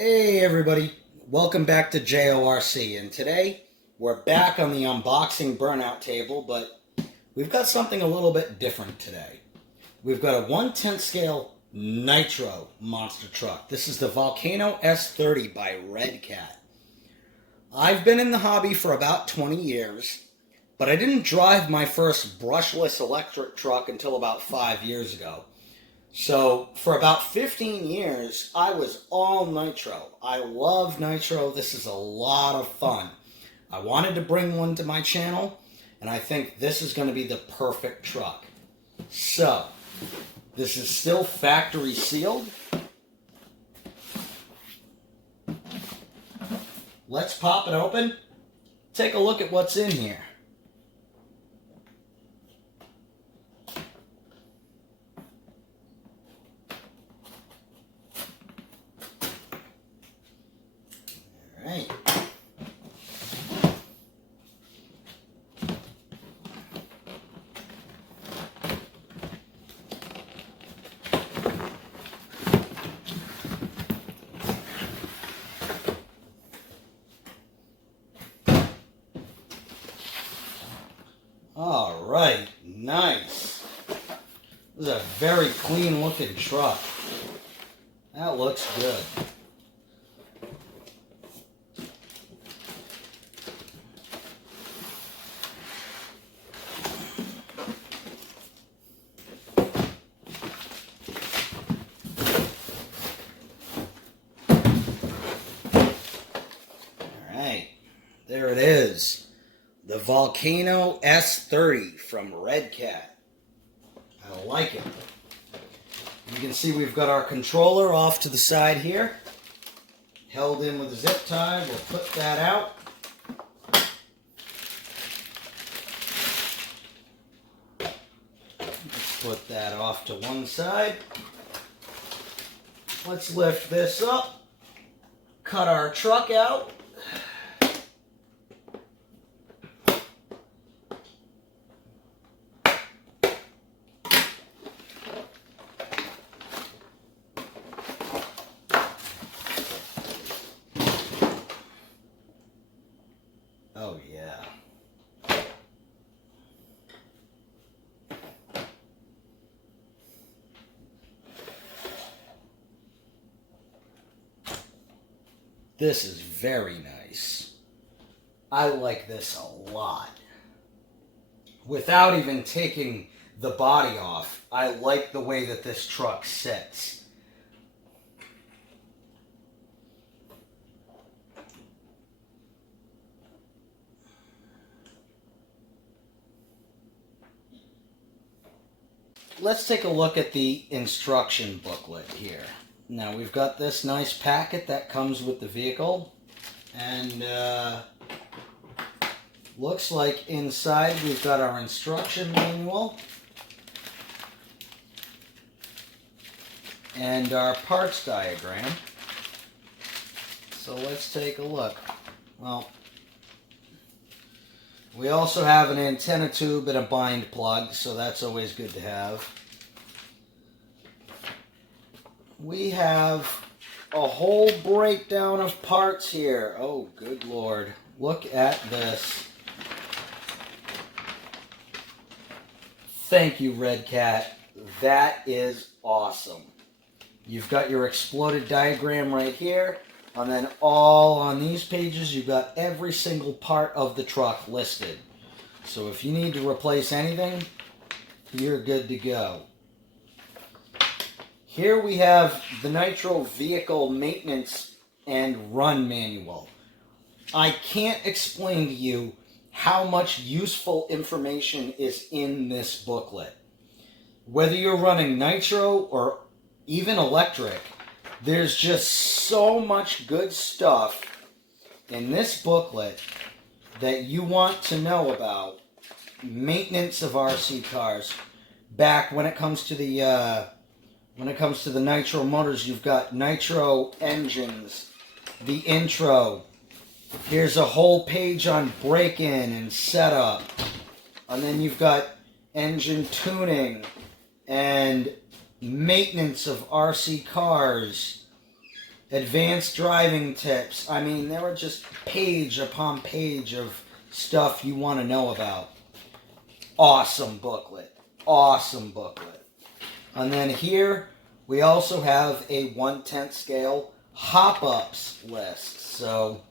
Hey everybody, welcome back to JORC, and today we're back on the unboxing burnout table, but we've got something a little bit different today. We've got a 1/10 scale Nitro monster truck. This is the Volcano S30 by Redcat. I've been in the hobby for about 20 years, but I didn't drive my first brushless electric truck until about 5 years ago. So for about 15 years, I was all Nitro. I love Nitro. This is a lot of fun. I wanted to bring one to my channel, and I think this is going to be the perfect truck. So, this is still factory sealed. Let's pop it open. Take a look at what's in here. Right. All right, nice. This is a very clean looking truck. That looks good. There it is, the Volcano S30 from Redcat. I like it. You can see we've got our controller off to the side here, held in with a zip tie. We'll put that out. Let's put that off to one side. Let's lift this up, cut our truck out. Oh yeah. This is very nice. I like this a lot. Without even taking the body off, I like the way that this truck sits. Let's take a look at the instruction booklet here. Now we've got this nice packet that comes with the vehicle, and looks like inside we've got our instruction manual and our parts diagram. So let's take a look. Well, we also have an antenna tube and a bind plug, so that's always good to have. We have a whole breakdown of parts here. Oh, good Lord. Look at this. Thank you, Redcat. That is awesome. You've got your exploded diagram right here. And then all on these pages, you've got every single part of the truck listed. So if you need to replace anything, you're good to go. Here we have the Nitro Vehicle Maintenance and Run Manual. I can't explain to you how much useful information is in this booklet. Whether you're running Nitro or even electric, there's just so much good stuff in this booklet that you want to know about maintenance of RC cars. Back when it comes to the Nitro motors, you've got Nitro engines, the intro. Here's a whole page on break-in and setup, and then you've got engine tuning and maintenance of RC cars, advanced driving tips. I mean, there were just page upon page of stuff you want to know about. Awesome booklet. Awesome booklet. And then here we also have a 1/10 scale hop-ups list. So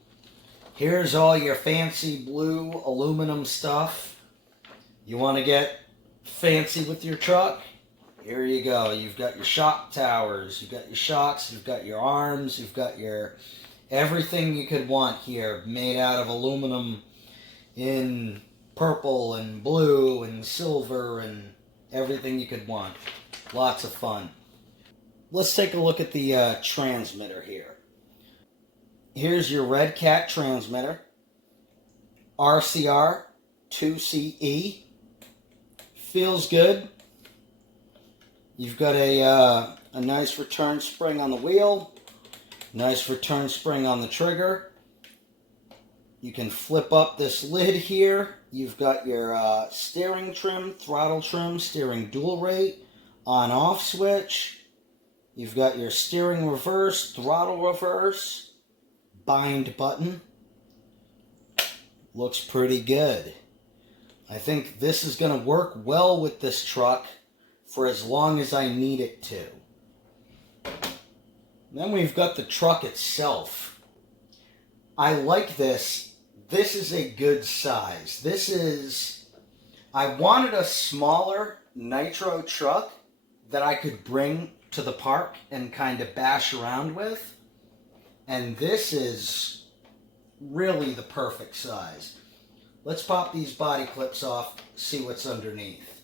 here's all your fancy blue aluminum stuff. You want to get fancy with your truck? Here you go. You've got your shock towers, you've got your shocks, you've got your arms, you've got your everything you could want here made out of aluminum in purple and blue and silver and everything you could want. Lots of fun. Let's take a look at the transmitter here. Here's your Redcat transmitter. RCR 2CE. Feels good. You've got a nice return spring on the wheel. Nice return spring on the trigger. You can flip up this lid here. You've got your steering trim, throttle trim, steering dual rate, on-off switch. You've got your steering reverse, throttle reverse, bind button. Looks pretty good. I think this is going to work well with this truck for as long as I need it to. Then we've got the truck itself. I like this. This is a good size. I wanted a smaller Nitro truck that I could bring to the park and kind of bash around with. And this is really the perfect size. Let's pop these body clips off, see what's underneath.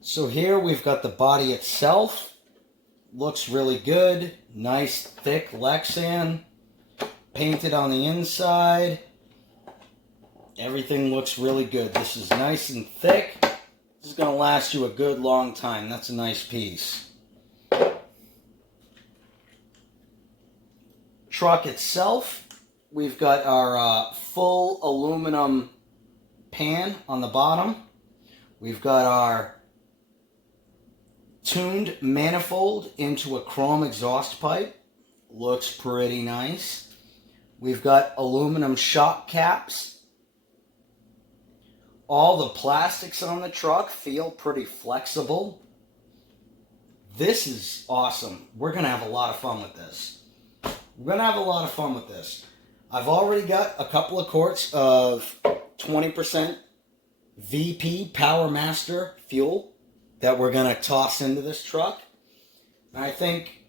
So here we've got the body itself. Looks really good. Nice thick Lexan. Painted on the inside. Everything looks really good. This is nice and thick. This is going to last you a good long time. That's a nice piece. Truck itself, we've got our full aluminum pan on the bottom. We've got our tuned manifold into a chrome exhaust pipe. Looks pretty nice. We've got aluminum shock caps. All the plastics on the truck feel pretty flexible. This is awesome. We're going to have a lot of fun with this. I've already got a couple of quarts of 20% VP Power Master fuel that we're going to toss into this truck. And I think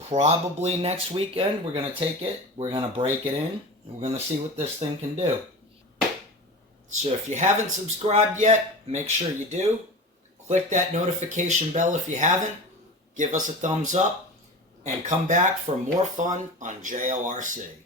probably next weekend we're going to take it, we're going to break it in, and we're going to see what this thing can do. So if you haven't subscribed yet, make sure you do. Click that notification bell if you haven't. Give us a thumbs up. And come back for more fun on JORC.